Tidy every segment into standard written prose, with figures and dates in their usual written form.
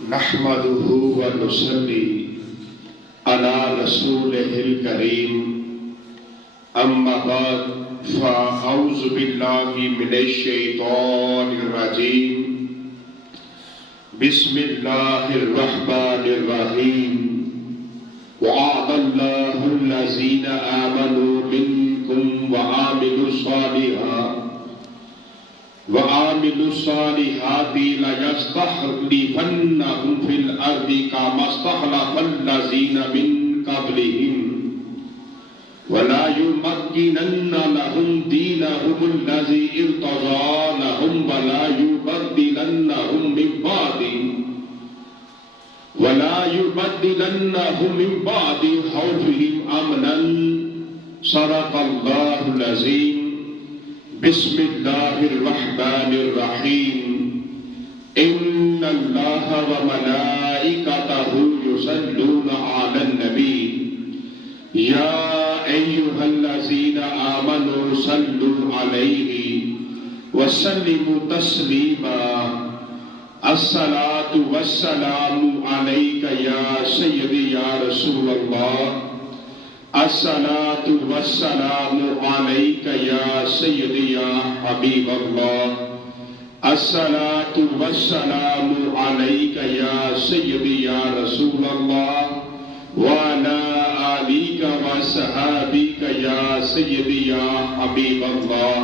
نحمده ونصلي على رسوله الكريم اما بعد فاعوذ بالله من الشيطان الرجيم بسم الله الرحمن الرحيم وعد الله الذين آمنوا منكم وعملوا الصالحات ليستخلفنهم في الأرض كما استخلف الذين من قبلهم ولا يمكنن لهم دينهم الذي ارتضى لهم ولا يبدلنهم من بعد خوفهم أمنا صدق الله العظيم بسم الله الرحمن الرحيم إن الله وملائكته يصلون على النبي يا أيها الذين آمنوا صلوا عليه وسلموا تسليما الصلاة والسلام عليك يا سيدي يا رسول الله الصلاة والسلام عليك يا سيدي يا حبيب الله الصلاة والسلام عليك يا سيدي يا رسول الله وعلى آلك وصحابك يا سيدي يا حبيب الله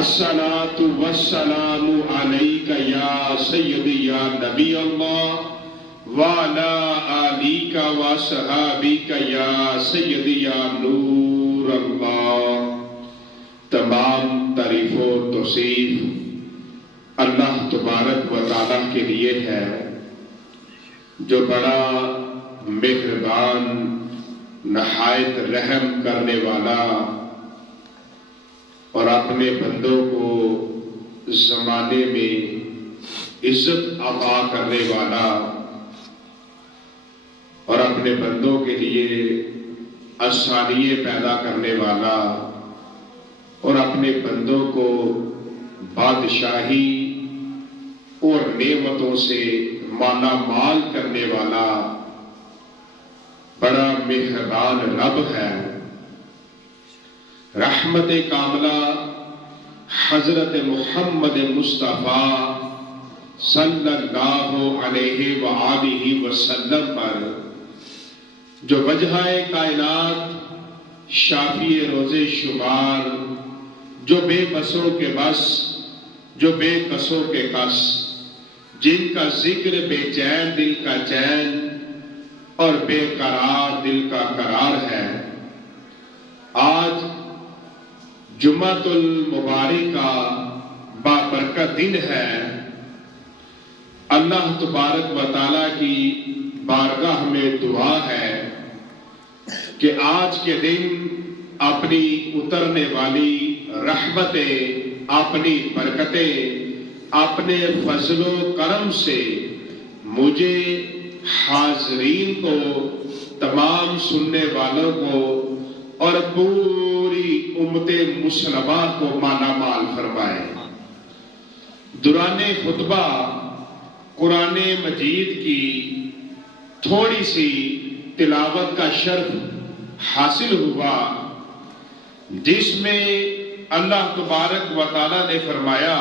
الصلاة والسلام عليك يا سيدي يا نبي الله وعلى آلك وصحابك يا سيدي يا نور اللہ۔ تمام تعریف و توصیف اللہ تبارک و تعالیٰ کے لیے ہے جو بڑا مہربان نہایت رحم کرنے والا اور اپنے بندوں کو زمانے میں عزت عطا کرنے والا اور اپنے بندوں کے لیے آسانیاں پیدا کرنے والا اور اپنے بندوں کو بادشاہی اور نعمتوں سے مالا مال کرنے والا بڑا مہربان رب ہے۔ رحمت کاملہ حضرت محمد مصطفیٰ صلی اللہ علیہ وآلہ وسلم پر جو وجہ کائنات شافی روز شمار جو بے بسوں کے بس جو بے کسوں کے کس جن کا ذکر بے چین دل کا چین اور بے قرار دل کا قرار ہے، آج جمعۃ المبارک کا بابرکت دن ہے۔ اللہ تبارک و تعالیٰ کی بارگاہ میں دعا ہے کہ آج کے دن اپنی اترنے والی رحمتیں، اپنی برکتیں، اپنے فضل و کرم سے مجھے حاضرین کو، تمام سننے والوں کو اور پوری امت مسلمہ کو مالا مال فرمائے۔ دوران خطبہ قرآن مجید کی تھوڑی سی تلاوت کا شرف حاصل ہوا، جس میں اللہ تبارک و تعالیٰ نے فرمایا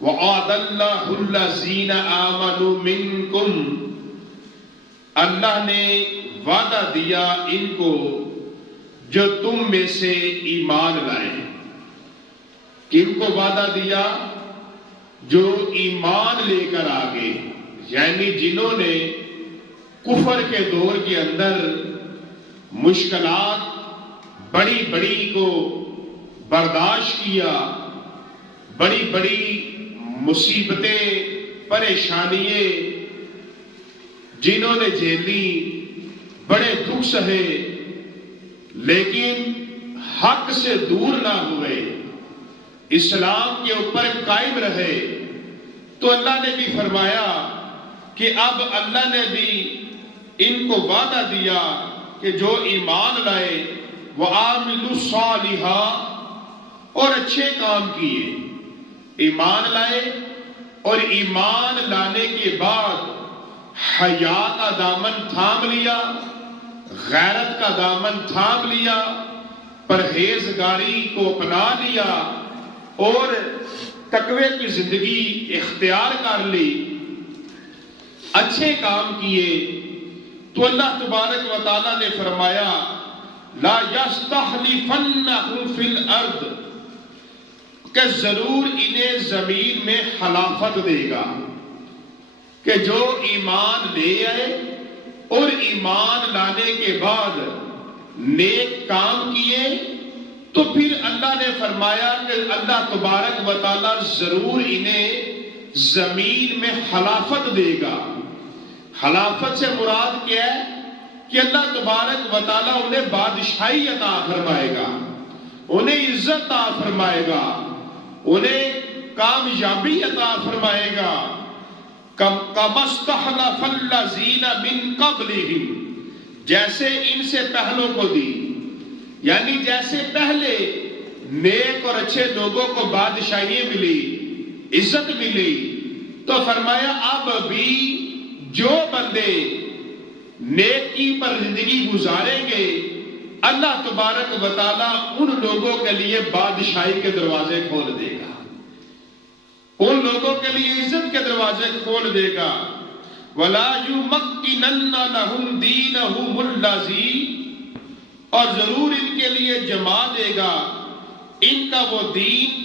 وَعَدَ اللَّهُ الَّذِينَ آمَنُوا مِنكُمْ، اللہ نے وعدہ دیا ان کو جو تم میں سے ایمان لائے۔ کن کو وعدہ دیا؟ جو ایمان لے کر آگے، یعنی جنہوں نے کفر کے دور کے اندر مشکلات بڑی بڑی کو برداشت کیا، بڑی بڑی مصیبتیں پریشانیاں جنہوں نے جھیلی، بڑے دکھ سہے لیکن حق سے دور نہ ہوئے، اسلام کے اوپر قائم رہے، تو اللہ نے بھی فرمایا کہ اب اللہ نے بھی ان کو وعدہ دیا کہ جو ایمان لائے وَعَامِلُوا الصَّالِحَاتِ اور اچھے کام کیے، ایمان لائے اور ایمان لانے کے بعد حیا کا دامن تھام لیا، غیرت کا دامن تھام لیا، پرہیزگاری کو اپنا لیا اور تقوی کی زندگی اختیار کر لی، اچھے کام کیے، تو اللہ تبارک و تعالیٰ نے فرمایا لا یستخلفنہم فی الارض، کہ ضرور انہیں زمین میں خلافت دے گا، کہ جو ایمان لے آئے اور ایمان لانے کے بعد نیک کام کیے تو پھر اللہ نے فرمایا کہ اللہ تبارک و تعالیٰ ضرور انہیں زمین میں خلافت دے گا۔ خلافت سے مراد کیا ہے کہ اللہ تبارک و تعالیٰ انہیں بادشاہی عطا فرمائے گا، انہیں عزت عطا فرمائے گا، انہیں کامیابی عطا فرمائے گا۔ کَمَا اسْتَخْلَفَ الَّذِينَ مِن قَبْلِهِمْ، جیسے ان سے پہلوں کو دی، یعنی جیسے پہلے نیک اور اچھے لوگوں کو بادشاہی ملی، عزت ملی، تو فرمایا اب بھی جو بندے نیکی پر زندگی گزاریں گے اللہ تبارک و تعالیٰ ان لوگوں کے لیے بادشاہی کے دروازے کھول دے گا، ان لوگوں کے لیے عزت کے دروازے کھول دے گا۔ وَلَا يُمَكِّنَنَّ لَهُمْ دِينَهُمُ الَّذِي، اور ضرور ان کے لیے جما دے گا ان کا وہ دین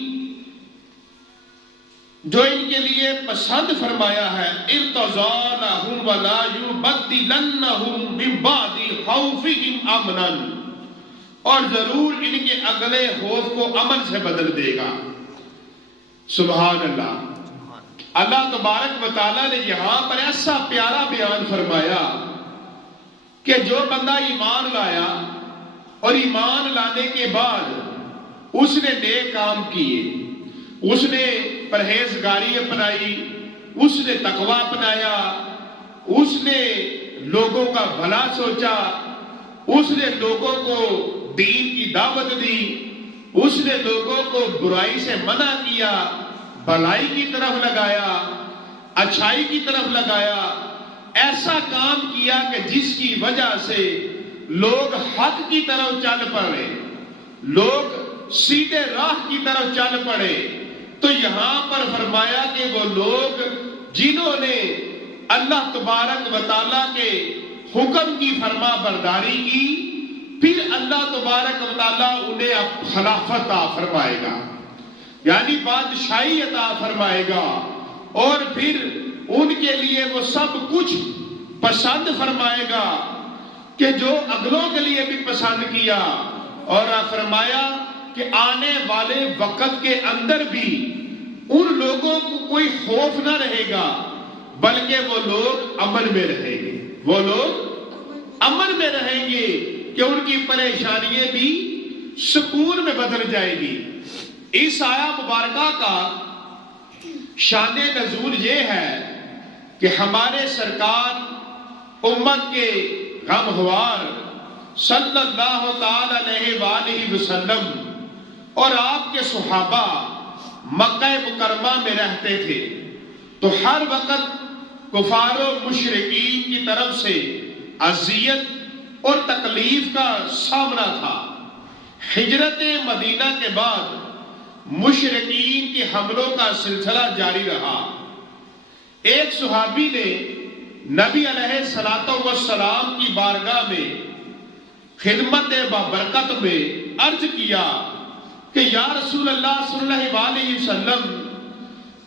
جو ان کے لیے پسند فرمایا ہے۔ ارتضى لهم ولا يبدلنهم من بعد خوفهم امنا، اور ضرور ان کے اگلے خوف کو امن سے بدل دے گا۔ سبحان اللہ۔ اللہ تبارک و تعالیٰ نے یہاں پر ایسا پیارا بیان فرمایا کہ جو بندہ ایمان لایا اور ایمان لانے کے بعد اس نے نیک کام کیے، اس نے پرہیزگاری اپنائی، اس نے تقوی اپنایا، اس نے لوگوں کا بھلا سوچا، اس نے لوگوں کو دین کی دعوت دی، اس نے لوگوں کو برائی سے منع کیا، بھلائی کی طرف لگایا، اچھائی کی طرف لگایا، ایسا کام کیا کہ جس کی وجہ سے لوگ حق کی طرف چل پڑے، لوگ سیدھے راہ کی طرف چل پڑے، تو یہاں پر فرمایا کہ وہ لوگ جنہوں نے اللہ تبارک و تعالیٰ کے حکم کی فرما برداری کی، پھر اللہ تبارک و تعالیٰ انہیں خلافت عطا فرمائے گا، یعنی بادشاہی عطا فرمائے گا، اور پھر ان کے لیے وہ سب کچھ پسند فرمائے گا کہ جو اگلوں کے لیے بھی پسند کیا، اور فرمایا کہ آنے والے وقت کے اندر بھی ان لوگوں کو کوئی خوف نہ رہے گا، بلکہ وہ لوگ امن میں رہیں گے، وہ لوگ امن میں رہیں گے کہ ان کی پریشانیاں بھی سکون میں بدل جائے گی۔ اس آیہ مبارکہ کا شان نزول یہ ہے کہ ہمارے سرکار امت کے غمخوار صلی اللہ تعالی علیہ وآلہ وسلم اور آپ کے صحابہ مکہ مکرمہ میں رہتے تھے، تو ہر وقت کفار و مشرکین کی طرف سے اذیت اور تکلیف کا سامنا تھا۔ ہجرت مدینہ کے بعد مشرکین کے حملوں کا سلسلہ جاری رہا۔ ایک صحابی نے نبی علیہ الصلوۃ والسلام کی بارگاہ میں خدمت بابرکت میں عرض کیا کہ یا رسول اللہ صلی اللہ علیہ وسلم،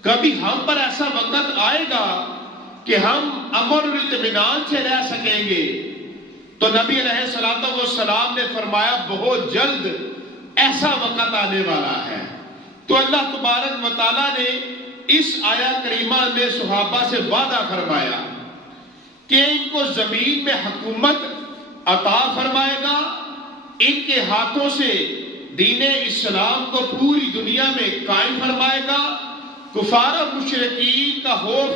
کبھی ہم پر ایسا وقت آئے گا کہ ہم امن و اطمینان سے رہ سکیں گے؟ تو نبی علیہ الصلوۃ والسلام نے فرمایا بہت جلد ایسا وقت آنے والا ہے۔ تو اللہ تبارک و تعالیٰ نے اس آیہ کریمہ میں صحابہ سے وعدہ فرمایا کہ ان کو زمین میں حکومت عطا فرمائے گا، ان کے ہاتھوں سے دین اسلام کو پوری دنیا میں قائم فرمائے گا۔ کفار و مشرکین کا خوف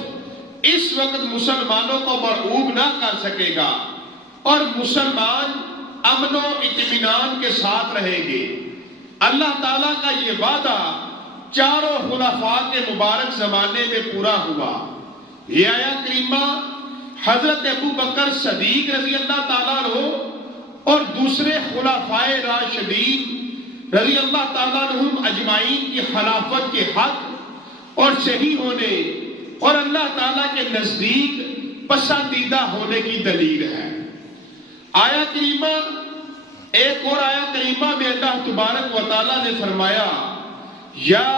اس وقت مسلمانوں کو مرعوب نہ کر سکے گا، اور مسلمان امن و اطمینان کے ساتھ رہیں گے۔ اللہ تعالیٰ کا یہ وعدہ چاروں خلفاء کے مبارک زمانے میں پورا ہوا۔ یہ آیت کریمہ حضرت ابو بکر صدیق رضی اللہ تعالیٰ عنہ اور دوسرے خلفاء راشدین رضی اللہ تعالیٰ عنہم اجمعین کی خلافت کے حق اور صحیح ہونے اور اللہ تعالیٰ کے نزدیک پسندیدہ ہونے کی دلیل ہے۔ آیت کریمہ ایک اور آیت کریمہ میں اللہ تبارک و تعالیٰ نے فرمایا یا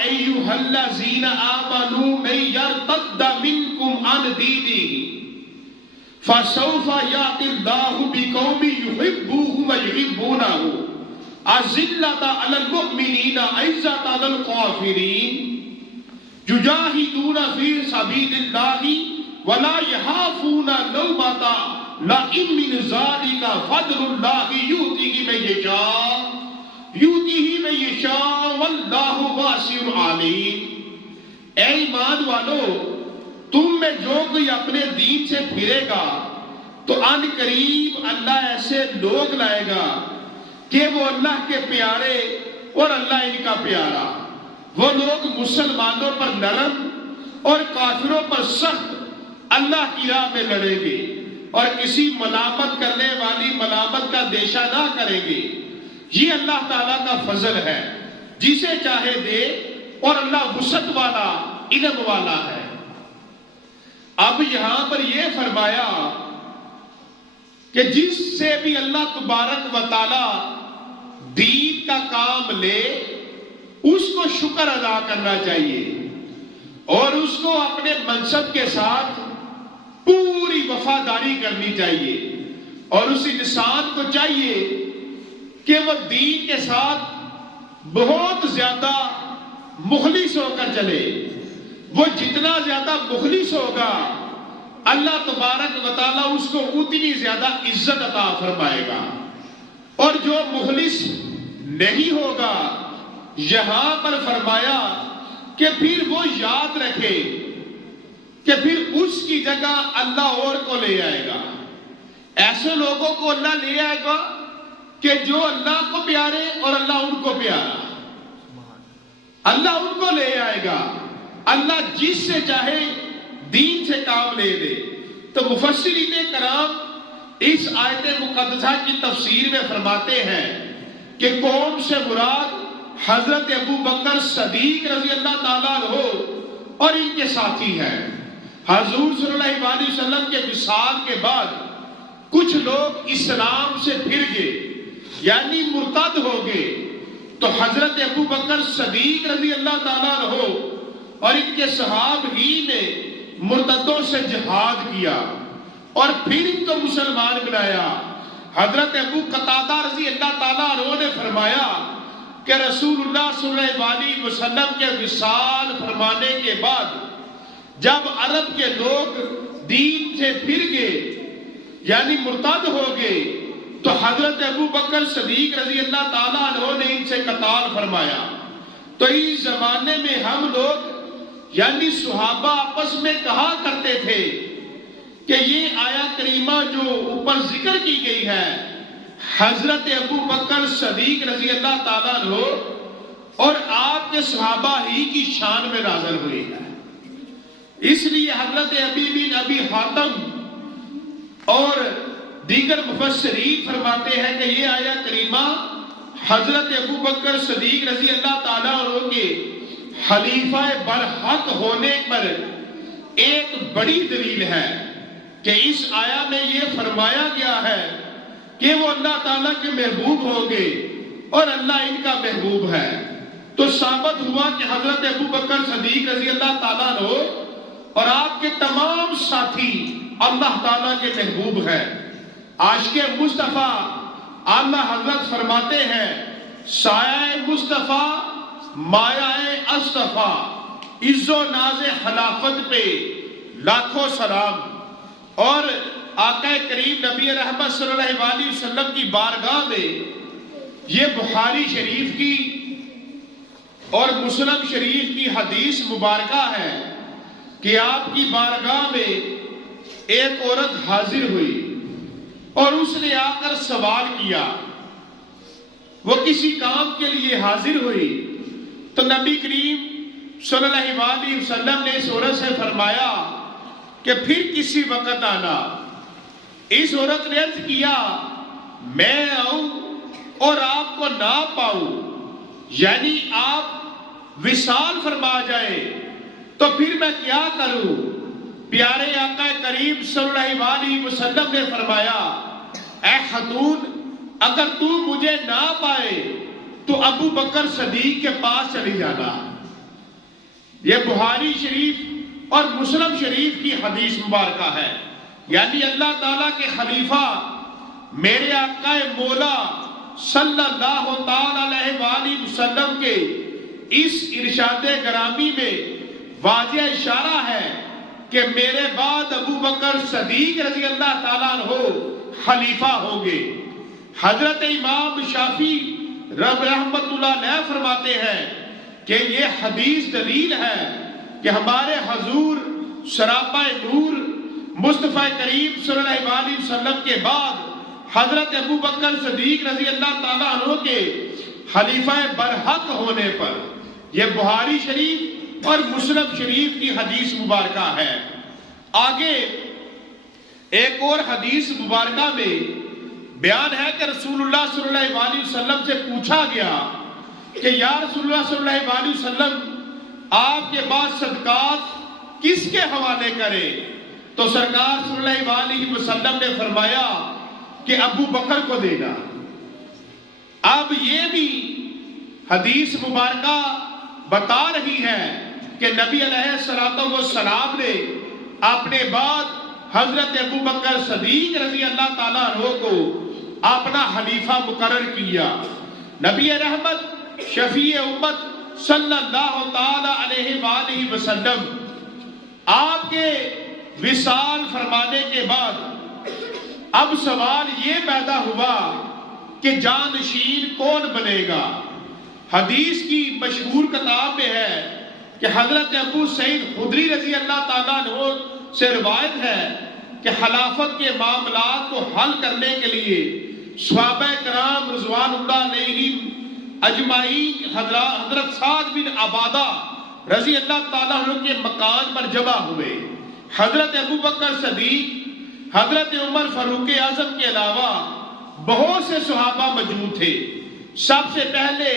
ایھا الذین آمنوا من یرتد منکم عن دینہ فسوف یأتی اللہ بقوم یحبونہ ویحبونہ اذلۃ علی المؤمنین اعزۃ علی الکافرین یجاہدون فی سبیل اللہ ولا یخافون لومۃ لائم من ذلک فضل اللہ یؤتیہ من یشاء واللہ واسع علیم۔ اے ایمان والو، تم میں جو کوئی اپنے دین سے پھرے گا تو ان قریب اللہ ایسے لوگ لائے گا کہ وہ اللہ کے پیارے اور اللہ ان کا پیارا۔ وہ لوگ مسلمانوں پر نرم اور کافروں پر سخت اللہ کی راہ میں لڑیں گے اور کسی ملامت کرنے والی ملامت کا دیشہ نہ کریں گے۔ یہ اللہ تعالیٰ کا فضل ہے، جسے چاہے دے، اور اللہ وسعت والا علم والا ہے۔ اب یہاں پر یہ فرمایا کہ جس سے بھی اللہ تبارک و تعالیٰ دین کا کام لے اس کو شکر ادا کرنا چاہیے اور اس کو اپنے منصب کے ساتھ پوری وفاداری کرنی چاہیے، اور اس انسان کو چاہیے کہ وہ دین کے ساتھ بہت زیادہ مخلص ہو کر چلے۔ وہ جتنا زیادہ مخلص ہوگا اللہ تبارک و تعالیٰ اس کو اتنی زیادہ عزت عطا فرمائے گا، اور جو مخلص نہیں ہوگا یہاں پر فرمایا کہ پھر وہ یاد رکھے کہ پھر اس کی جگہ اللہ اور کو لے آئے گا۔ ایسے لوگوں کو اللہ لے آئے گا کہ جو اللہ کو پیارے اور اللہ ان کو پیارا، اللہ ان کو لے آئے گا۔ اللہ جس سے چاہے دین سے کام لے لے۔ تو مفسرین کرام اس آیت مقدسہ کی تفسیر میں فرماتے ہیں کہ قوم سے مراد حضرت ابو بکر صدیق رضی اللہ تعالیٰ عنہ اور ان کے ساتھی ہیں۔ حضور صلی اللہ علیہ وسلم کے وصال کے بعد کچھ لوگ اسلام سے پھر گئے، یعنی مرتد ہو گئے، تو حضرت ابو بکر صدیق رضی اللہ تعالیٰ عنہ اور ان کے صحاب ہی نے مرتدوں سے جہاد کیا اور پھر ان کو مسلمان بنایا۔ حضرت ابو قتادہ رضی اللہ تعالیٰ عنہ نے فرمایا کہ رسول اللہ صلی اللہ علیہ وسلم کے وصال فرمانے کے بعد جب عرب کے لوگ دین سے پھر گئے یعنی مرتد ہو گئے تو حضرت ابو بکر صدیق رضی اللہ تعالیٰ عنہ نے ان سے قتال فرمایا۔ تو اس زمانے میں ہم لوگ یعنی صحابہ آپس میں کہا کرتے تھے کہ یہ آیت کریمہ جو اوپر ذکر کی گئی ہے حضرت ابو بکر صدیق رضی اللہ تعالیٰ عنہ اور آپ کے صحابہ ہی کی شان میں نازل ہوئی ہے۔ اس لیے حضرت ابی بن ابی حاتم اور دیگر مفسرین فرماتے ہیں کہ یہ آیت کریمہ حضرت ابو بکر صدیق رضی اللہ تعالیٰ عنہ کے خلیفہ برحق ہونے پر ایک بڑی دلیل ہے کہ اس آیا میں یہ فرمایا گیا ہے کہ وہ اللہ تعالیٰ کے محبوب ہوں گے اور اللہ ان کا محبوب ہے۔ تو ثابت ہوا کہ حضرت ابو بکر صدیق رضی اللہ تعالیٰ عنہ اور آپ کے تمام ساتھی اللہ تعالیٰ کے محبوب ہیں۔ عاشق مصطفیٰ اعلیٰ حضرت فرماتے ہیں سایہ مصطفیٰ مایہ اصطفیٰ، عز و ناز خلافت پہ لاکھوں سلام۔ اور آقا کریم نبی رحمت صلی اللہ علیہ وسلم کی بارگاہ میں یہ بخاری شریف کی اور مسلم شریف کی حدیث مبارکہ ہے کہ آپ کی بارگاہ میں ایک عورت حاضر ہوئی اور اس نے آ کر سوال کیا۔ وہ کسی کام کے لیے حاضر ہوئی تو نبی کریم صلی اللہ علیہ وسلم نے اس عورت سے فرمایا کہ پھر کسی وقت آنا۔ اس عورت نے عرض کیا میں آؤں اور آپ کو نہ پاؤں، یعنی آپ وصال فرما جائے تو پھر میں کیا کروں؟ پیارے آقا کریم صلی اللہ علیہ وسلم نے فرمایا اے خاتون، اگر تو مجھے نہ پائے تو ابو بکر صدیق کے پاس چلی جانا۔ یہ بخاری شریف اور مسلم شریف کی حدیث مبارکہ ہے، یعنی اللہ تعالیٰ کے خلیفہ میرے آقا مولا صلی اللہ تعالی علیہ وآلہ وسلم کے اس ارشاد گرامی میں واضح اشارہ ہے کہ میرے بعد ابو بکر صدیق رضی اللہ تعالیٰ عنہ خلیفہ ہوں گے۔ حضرت امام شافعی رحمت اللہ علیہ فرماتے ہیں کہ یہ حدیث دلیل ہے کہ ہمارے حضور سراپا نور مصطفیٰ کریم صلی اللہ علیہ وسلم کے بعد حضرت ابو بکر صدیق رضی اللہ تعالیٰ عنہ کے خلیفہ برحق ہونے پر یہ بخاری شریف اور مسلم شریف کی حدیث مبارکہ ہے۔ آگے ایک اور حدیث مبارکہ میں بیان ہے کہ رسول اللہ صلی اللہ علیہ وسلم سے پوچھا گیا کہ یا رسول اللہ صلی اللہ علیہ وسلم آپ کے بعد صدقات کس کے حوالے کرے؟ تو سرکار صلی اللہ علیہ وسلم نے فرمایا کہ ابو بکر کو دینا۔ اب یہ بھی حدیث مبارکہ بتا رہی ہے کہ نبی علیہ السلام نے اپنے بعد حضرت ابو بکر صدیق رضی اللہ تعالیٰ عنہ کو اپنا خلیفہ مقرر کیا۔ نبی رحمت شفیع امت صلی اللہ تعالی علیہ وآلہ وسلم آپ کے وصال فرمانے کے بعد اب سوال یہ پیدا ہوا کہ جانشین کون بنے گا؟ حدیث کی مشہور کتاب میں ہے کہ حضرت ابو سعید خدری رضی اللہ تعالیٰ عنہ سے روایت ہے کہ خلافت کے معاملات کو حل کرنے کے لیے صحابہ کرام رضوان اللہ علیہم اجمعین حضرت سعد بن عبادہ رضی اللہ تعالیٰ عنہ کے مکان پر جمع ہوئے۔ حضرت ابو بکر صدیق، حضرت عمر فاروق اعظم کے علاوہ بہت سے صحابہ موجود تھے۔ سب سے پہلے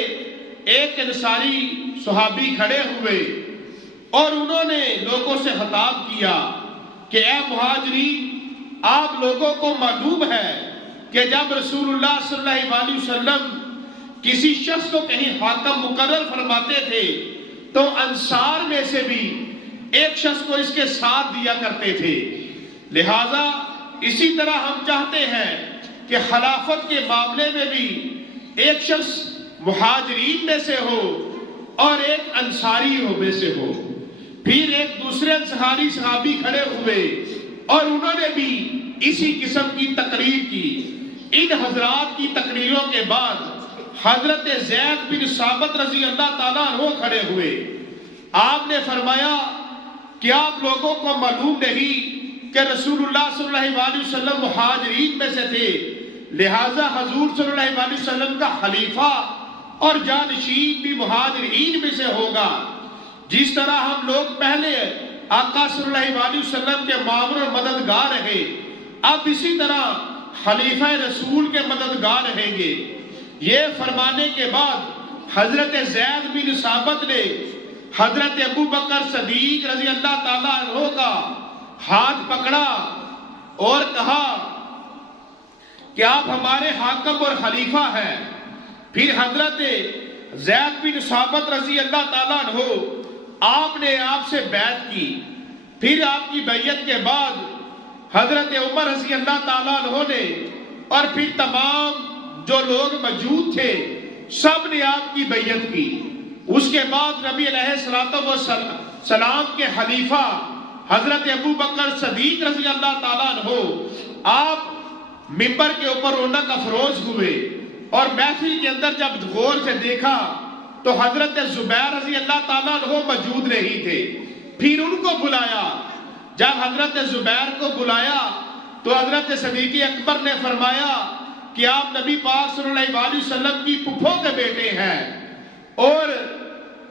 ایک انصاری صحابی کھڑے ہوئے اور انہوں نے لوگوں سے خطاب کیا کہ اے مہاجرین، آپ لوگوں کو معلوم ہے کہ جب رسول اللہ صلی اللہ علیہ وسلم کسی شخص کو کہیں حاکم مقرر فرماتے تھے تو انصار میں سے بھی ایک شخص کو اس کے ساتھ دیا کرتے تھے۔ لہٰذا اسی طرح ہم چاہتے ہیں کہ خلافت کے معاملے میں بھی ایک شخص مہاجرین میں سے ہو اور ایک انصاری میں سے ہو۔ پھر ایک دوسرے انصاری صحابی کھڑے ہوئے اور انہوں نے بھی اسی قسم کی تقریر کی۔ ان حضرات کی تقریروں کے بعد حضرت زید بن ثابت رضی اللہ تعالیٰ عنہ کھڑے ہوئے۔ آپ نے فرمایا کہ آپ لوگوں کو معلوم نہیں کہ رسول اللہ صلی اللہ علیہ وسلم مہاجرین میں سے تھے، لہٰذا حضور صلی اللہ علیہ وسلم کا خلیفہ اور جانشین بھی مہاجرین میں سے ہوگا۔ جس طرح ہم لوگ پہلے آقا صلی اللہ علیہ وسلم کے معاون اور مددگار رہے، اب اسی طرح خلیفہ رسول کے مددگار رہیں گے۔ یہ فرمانے کے بعد حضرت زید بن ثابت نے حضرت ابو بکر صدیق رضی اللہ تعالیٰ عنہ کا ہاتھ پکڑا اور کہا کہ آپ ہمارے حاکم اور خلیفہ ہیں۔ پھر حضرت زید بن ثابت رضی اللہ تعالیٰ عنہ آپ نے آپ سے بیعت کی۔ پھر آپ کی بیعت کے بعد حضرت عمر رضی اللہ تعالیٰ عنہ نے اور پھر تمام جو لوگ موجود تھے سب نے آپ کی بیعت کی۔ اس کے بعد نبی علیہ السلام کے خلیفہ حضرت ابو بکر صدیق رضی اللہ تعالیٰ عنہ آپ منبر کے اوپر رونق افروز ہوئے اور محفل کے اندر جب غور سے دیکھا تو حضرت زبیر رضی اللہ تعالیٰ عنہ موجود نہیں تھے۔ پھر ان کو بلایا۔ جب حضرت زبیر کو بلایا تو حضرت صدیق اکبر نے فرمایا کہ آپ نبی پاک صلی اللہ علیہ وسلم کی پھپھو کے بیٹے ہیں اور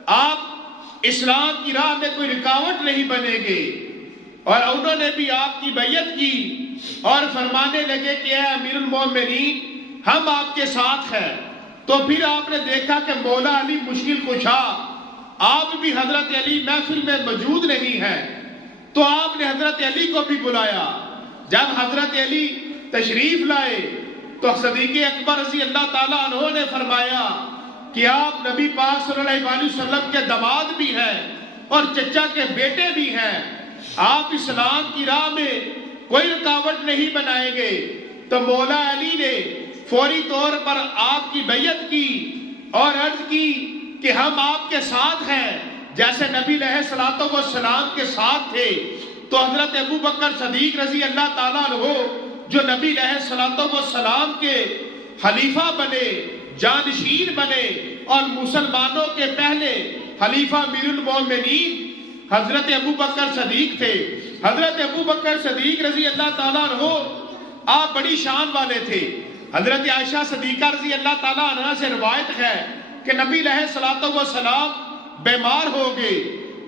آپ اسلام کی راہ میں کوئی رکاوٹ نہیں بنیں گے۔ اور انہوں نے بھی آپ کی بیعت کی اور فرمانے لگے کہ اے امیر المومنین ہم آپ کے ساتھ ہیں۔ تو پھر آپ نے دیکھا کہ مولا علی مشکل کشا، آپ بھی حضرت علی محفل میں موجود نہیں ہیں، تو آپ نے حضرت علی کو بھی بلایا۔ جب حضرت علی تشریف لائے تو صدیق اکبر رضی اللہ تعالیٰ عنہ نے فرمایا کہ آپ نبی پاک صلی اللہ علیہ وسلم کے داماد بھی ہیں اور چچا کے بیٹے بھی ہیں، آپ اسلام کی راہ میں کوئی رکاوٹ نہیں بنائیں گے۔ تو مولا علی نے فوری طور پر آپ کی بیعت کی اور عرض کی کہ ہم آپ کے ساتھ ہیں جیسے نبی علیہ الصلوۃ والسلام کے ساتھ تھے۔ تو حضرت ابو بکر صدیق رضی اللہ تعالیٰ عنہ جو نبی علیہ الصلوۃ والسلام کے خلیفہ بنے، جانشین بنے اور مسلمانوں کے پہلے خلیفہ امیر المومنین حضرت ابو بکر صدیق تھے۔ حضرت ابو بکر صدیق رضی اللہ تعالیٰ عنہ آپ بڑی شان والے تھے۔ حضرت عائشہ صدیقہ رضی اللہ تعالیٰ عنہ سے روایت ہے کہ نبی علیہ الصلوۃ والسلام بیمار ہو گئے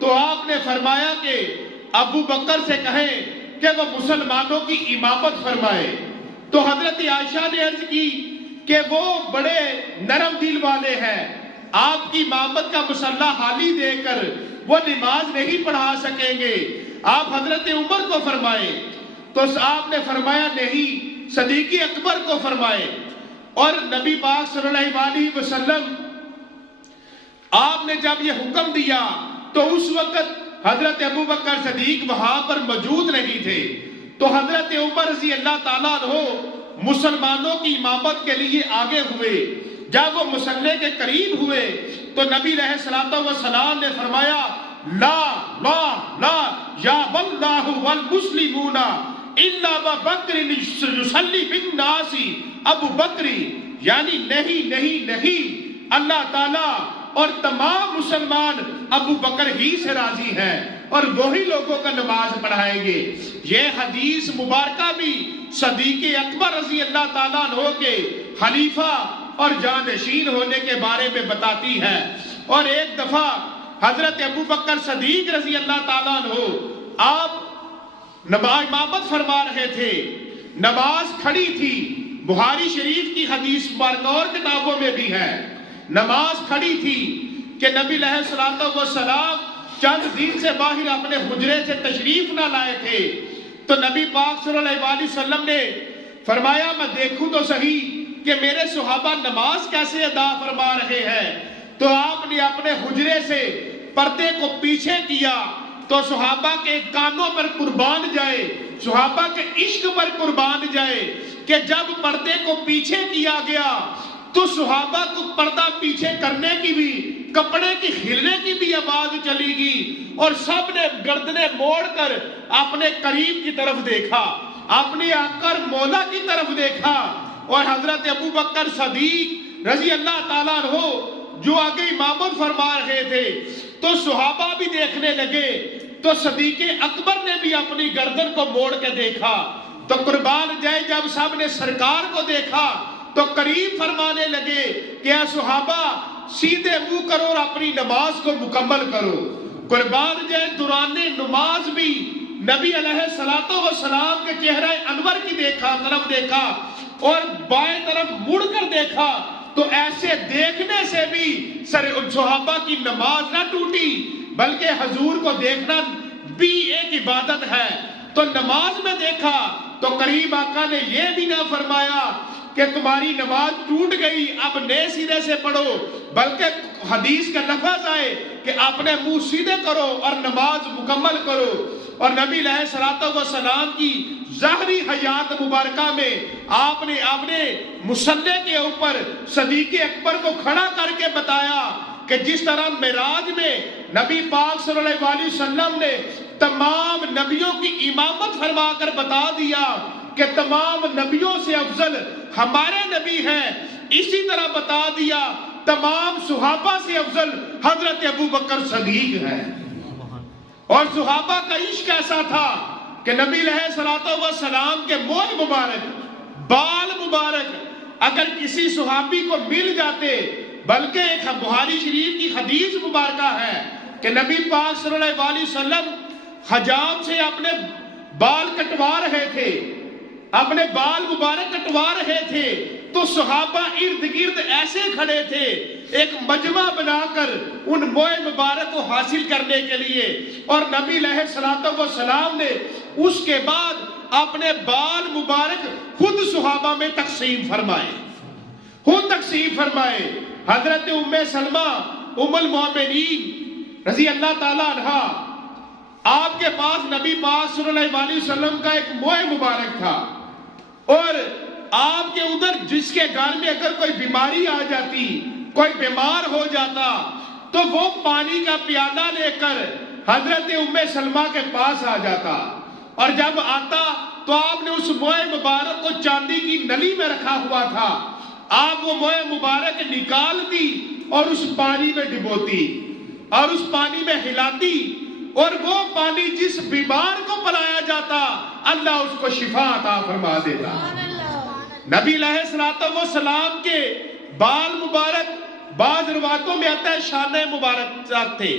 تو آپ نے فرمایا کہ ابو بکر سے کہیں کہ وہ مسلمانوں کی امامت فرمائے۔ تو حضرت عائشہ نے عرض کی کہ وہ بڑے نرم دل والے ہیں، آپ کی امامت کا مسلح خالی دے کر وہ نماز نہیں پڑھا سکیں گے، آپ حضرت عمر کو فرمائے۔ تو آپ نے فرمایا نہیں، صدیق اکبر کو فرمائے۔ اور نبی پاک صلی اللہ علیہ وسلم آپ نے جب یہ حکم دیا تو اس وقت حضرت ابو بکر صدیق وہاں پر موجود نہیں تھے۔ تو حضرت عمر رضی اللہ تعالیٰ عنہ مسلمانوں کی امامت کے لیے آگے ہوئے۔ جب وہ مصلی کے قریب ہوئے تو نبی علیہ الصلوۃ والسلام نے فرمایا لا لا لا یا واللہ والمسلمون الا ابا بکر یصلی بالناس، ابو بکری یعنی نہیں نہیں نہیں، اللہ تعالیٰ اور تمام مسلمان ابو بکر ہی سے راضی ہیں اور وہی لوگوں کا نماز پڑھائیں گے۔ یہ حدیث مبارکہ بھی صدیق اکبر رضی اللہ تعالیٰ عنہ کے خلیفہ اور جانشین ہونے کے بارے میں بتاتی ہے۔ اور ایک دفعہ حضرت ابو بکر صدیق رضی اللہ تعالیٰ عنہ آپ نماز امامت فرما رہے تھے، نماز کھڑی تھی، بخاری شریف کی حدیث مبارکہ اور کتابوں میں بھی ہے، نماز کھڑی تھی کہ نبی علیہ الصلوۃ والسلام چند دن سے باہر اپنے حجرے سے تشریف نہ لائے تھے۔ تو نبی پاک صلی اللہ علیہ وسلم نے فرمایا میں دیکھوں تو صحیح کہ میرے صحابہ نماز کیسے ادا فرما رہے ہیں۔ تو آپ نے اپنے حجرے سے پردے کو پیچھے کیا تو صحابہ کے کانوں پر قربان جائے، صحابہ کے عشق پر قربان جائے کہ جب پردے کو پیچھے کیا گیا تو صحابہ کو پردہ پیچھے کرنے کی بھی، کپڑے کی ہلنے کی بھی آواز چلی گی اور سب نے گردنیں موڑ کر اپنے قریب کی طرف دیکھا، اپنے آقا اور مولا کی طرف دیکھا۔ اور حضرت ابو بکر صدیق رضی اللہ تعالیٰ عنہ جو آگے امامت فرما رہے تھے تو صحابہ بھی دیکھنے لگے۔ تو صدیق اکبر نے بھی اپنی گردن کو موڑ کے دیکھا۔ تو قربان جائے جب سب نے سرکار کو دیکھا تو قریب فرمانے لگے کہ اے صحابہ سیدھے منہ کرو اور اپنی نماز کو مکمل کرو۔ قربان جائے دوران نماز بھی نبی علیہ الصلوۃ والسلام کے چہرہ انور کی طرف دیکھا اور بائیں طرف مڑ کر دیکھا تو ایسے دیکھنے سے بھی صحابہ کی نماز نہ ٹوٹی، بلکہ حضور کو دیکھنا بھی ایک عبادت ہے۔ تو نماز میں دیکھا تو قریب آقا نے یہ بھی نہ فرمایا کہ تمہاری نماز ٹوٹ گئی اب نئے سیدھے سے پڑھو، بلکہ حدیث کا لفظ آئے کہ اپنے منہ سیدھے کرو اور نماز مکمل کرو۔ اور نبی علیہ الصلوۃ والسلام کی ظاہری حیات مبارکہ میں آپ نے اپنے مصلی کے اوپر صدیق اکبر کو کھڑا کر کے بتایا کہ جس طرح معراج میں نبی پاک صلی اللہ علیہ وسلم نے تمام نبیوں کی امامت فرما کر بتا دیا کہ تمام نبیوں سے افضل ہمارے نبی ہیں، اسی طرح بتا دیا تمام صحابہ سے افضل حضرت ابو بکر صدیق ہیں۔ اور صحابہ کا عشق ایسا تھا کہ نبی علیہ الصلوۃ والسلام کے مول مبارک، بال مبارک اگر کسی صحابی کو مل جاتے بلکہ ایک بخاری شریف کی حدیث مبارکہ ہے کہ نبی پاک صلی اللہ علیہ وسلم حجام سے اپنے بال کٹوا رہے تھے، اپنے بال مبارک کٹوا رہے تھے، تو صحابہ ارد گرد ایسے کھڑے تھے ایک مجمع بنا کر ان موئے مبارک کو حاصل کرنے کے لیے، اور نبی علیہ الصلوۃ والسلام نے اس کے بعد اپنے بال مبارک خود صحابہ میں تقسیم فرمائے، خود تقسیم فرمائے۔ حضرت ام سلمہ ام المؤمنین رضی اللہ تعالیٰ عنہا، آپ کے پاس نبی پاک صلی اللہ علیہ وسلم کا ایک موئے مبارک تھا، اور آپ کے ادھر جس کے گھر میں اگر کوئی بیماری آ جاتی، کوئی بیمار ہو جاتا، تو وہ پانی کا پیالہ لے کر حضرت ام سلمہ کے پاس آ جاتا، اور جب آتا تو آپ نے اس موئے مبارک کو چاندی کی نلی میں رکھا ہوا تھا، آپ وہ موئے مبارک نکالتی اور اس پانی میں ڈبوتی اور اس پانی میں ہلاتی، اور وہ پانی جس بیمار کو پلایا جاتا اللہ اس کو شفا عطا فرما دیتا۔ نبی علیہ الصلوۃ والسلام کے بال مبارک بعض روایتوں میں آتا ہے شانے مبارک تک تھے،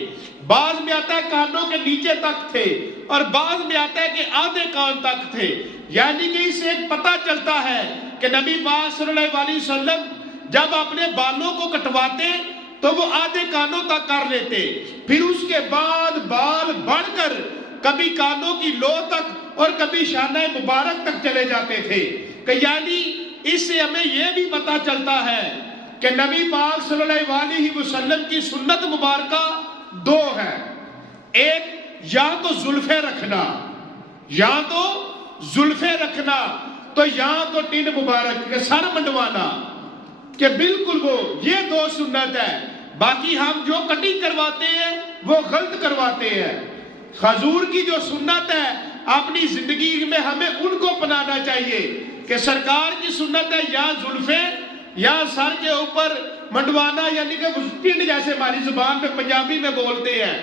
بعض میں آتا ہے کانوں کے نیچے تک تھے، اور بعض میں آتا ہے کہ آدھے کان تک تھے، یعنی کہ اس سے ایک پتہ چلتا ہے کہ نبی پاک صلی اللہ علیہ وسلم جب اپنے بالوں کو کٹواتے تو وہ آدھے کانوں تک کر لیتے، پھر اس کے بعد بال بڑھ کر کبھی کانوں کی لو تک اور کبھی شانہ مبارک تک چلے جاتے تھے، کہ یعنی اس سے ہمیں یہ بھی پتہ چلتا ہے کہ نبی پاک صلی اللہ علیہ وسلم کی سنت مبارکہ دو ہے، ایک یا تو زلفیں رکھنا، یا تو زلفیں رکھنا، تو یا تو ٹین مبارک کے سر منڈوانا، کہ بالکل وہ یہ دو سنت ہے، باقی ہم جو کٹنگ کرواتے ہیں وہ غلط کرواتے ہیں۔ حضور کی جو سنت ہے اپنی زندگی میں ہمیں ان کو اپنانا چاہیے، کہ سرکار کی سنت ہے یا زلفیں یا سر کے اوپر منڈوانا، یعنی کہ ٹن جیسے ہماری زبان میں پنجابی میں بولتے ہیں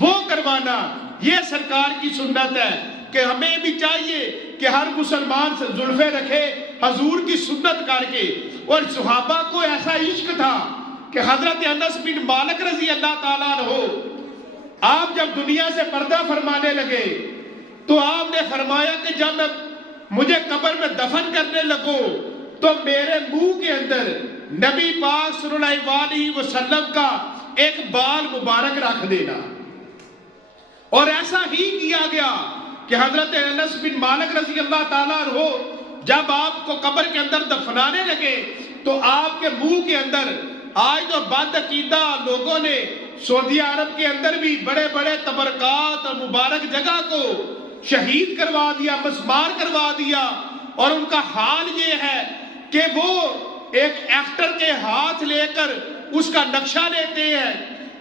وہ کروانا، یہ سرکار کی سنت ہے، کہ ہمیں بھی چاہیے کہ ہر مسلمان سے زلفیں رکھے حضور کی سنت کر کے۔ اور صحابہ کو ایسا عشق تھا کہ حضرت انس بن مالک رضی اللہ تعالیٰ عنہ آپ جب دنیا سے پردہ فرمانے لگے تو آپ نے فرمایا کہ جب مجھے قبر میں دفن کرنے لگو تو میرے منہ کے اندر نبی پاک صلی اللہ علیہ وسلم کا ایک بال مبارک رکھ دینا، اور ایسا ہی کیا گیا کہ حضرت انس بن مالک رضی اللہ تعالیٰ عنہ جب آپ کو قبر کے اندر دفنانے لگے تو آپ کے منہ کے اندر، آج تو بد عقیدہ لوگوں نے سعودی عرب کے اندر بھی بڑے بڑے تبرکات اور مبارک جگہ کو شہید کروا دیا، مسمار کروا دیا، اور ان کا حال یہ ہے کہ وہ ایک ایکٹر کے ہاتھ لے کر اس کا نقشہ لیتے ہیں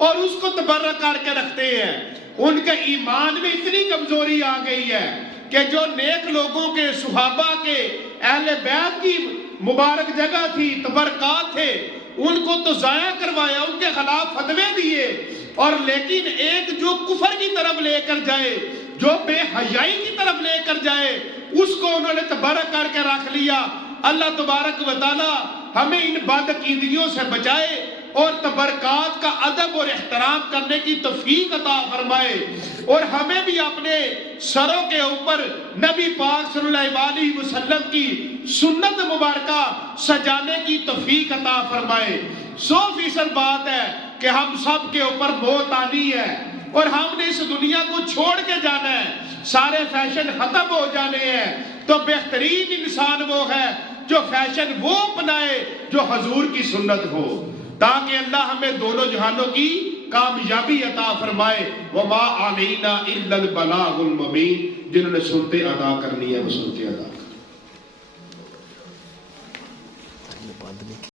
اور اس کو تبرک کر کے رکھتے ہیں۔ ان کے ایمان میں اتنی کمزوری آ گئی ہے کہ جو نیک لوگوں کے، صحابہ کے، اہل بیت کی مبارک جگہ تھی، تبرکات تھے، ان کو تو ضائع کروایا، ان کے خلاف فتوے دیے، اور لیکن ایک جو کفر کی طرف لے کر جائے، جو بے حیائی کی طرف لے کر جائے، اس کو انہوں نے تبرک کر کے رکھ لیا۔ اللہ تبارک و تعالی ہمیں ان بد عقیدگیوں سے بچائے اور تبرکات کا ادب اور احترام کرنے کی توفیق عطا فرمائے، اور ہمیں بھی اپنے سروں کے اوپر نبی پاک صلی اللہ علیہ وسلم کی سنت مبارکہ سجانے کی توفیق عطا فرمائے۔ 100% بات ہے کہ ہم سب کے اوپر موت آنی ہے اور ہم نے اس دنیا کو چھوڑ کے جانا ہے، سارے فیشن ختم ہو جانے ہیں، تو بہترین انسان وہ ہے جو فیشن وہ اپنائے جو حضور کی سنت ہو، تاکہ اللہ ہمیں دونوں جہانوں کی کامیابی عطا فرمائے۔ وما علینا الا البلاغ المبین، جنہوں نے سنتے ادا کرنی ہے وہ سنتے ادا کریں۔